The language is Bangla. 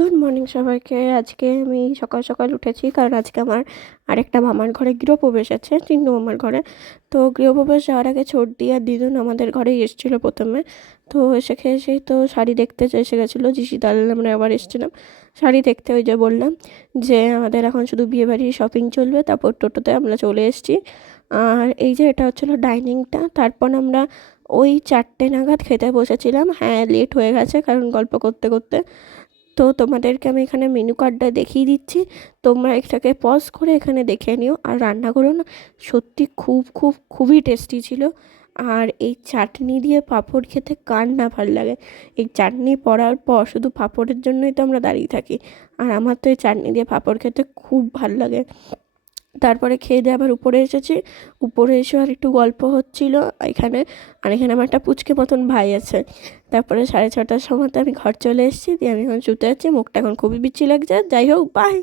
গুড মর্নিং সবাইকে। আজকে আমি সকাল সকাল উঠেছি, কারণ আজকে আমার আরেকটা মামার ঘরে গৃহপ্রবেশ আছে, চিন্টু মামার ঘরে। তো গৃহপ্রবেশ যাওয়ার আগে ছোটদি আর দিদুন আমাদের ঘরেই এসেছিলো প্রথমে। তো এসেই তো শাড়ি দেখতে এসে গেছিলো জিসি দাল, আমরা আবার এসেছিলাম শাড়ি দেখতে। ওই যে বললাম যে আমাদের এখন শুধু বিয়েবাড়ির শপিং চলবে, তারপর টোটোতে আমরা চলে এসেছি। আর এই যে এটা হচ্ছিলো ডাইনিংটা। তারপর আমরা ওই 4টে নাগাদ খেতে বসেছিলাম। হ্যাঁ, লেট হয়ে গেছে কারণ গল্প করতে করতে। তো তোমাদেরকে আমি এখানে মেনু কার্ডটা দেখিয়ে দিচ্ছি, তোমরা এটাকে পজ করে এখানে দেখে নিও। আর রান্নাগুলো না সত্যি খুবই টেস্টি ছিল। আর এই চাটনি দিয়ে পাঁপড় খেতে কার না ভালো লাগে। এই চাটনি পড়ার পর শুধু পাঁপড়ের জন্যই তো আমরা দাঁড়িয়ে থাকি। আর আমার তো এই চাটনি দিয়ে পাঁপড় খেতে খুব ভালো লাগে। তারপরে খেয়ে দিয়ে আবার উপরে এসেছি। উপরে এসে আর একটু গল্প হচ্ছিল এখানে। আর এখানে আমার একটা পুচকে মতন ভাই আছে। তারপরে 6:30টার সময়তে আমি ঘর চলে এসেছি, দিয়ে আমি এখন শুতে যাচ্ছি। মুখটা এখন খুবই বিচ্ছি লাগছে। যাই হোক, বাই।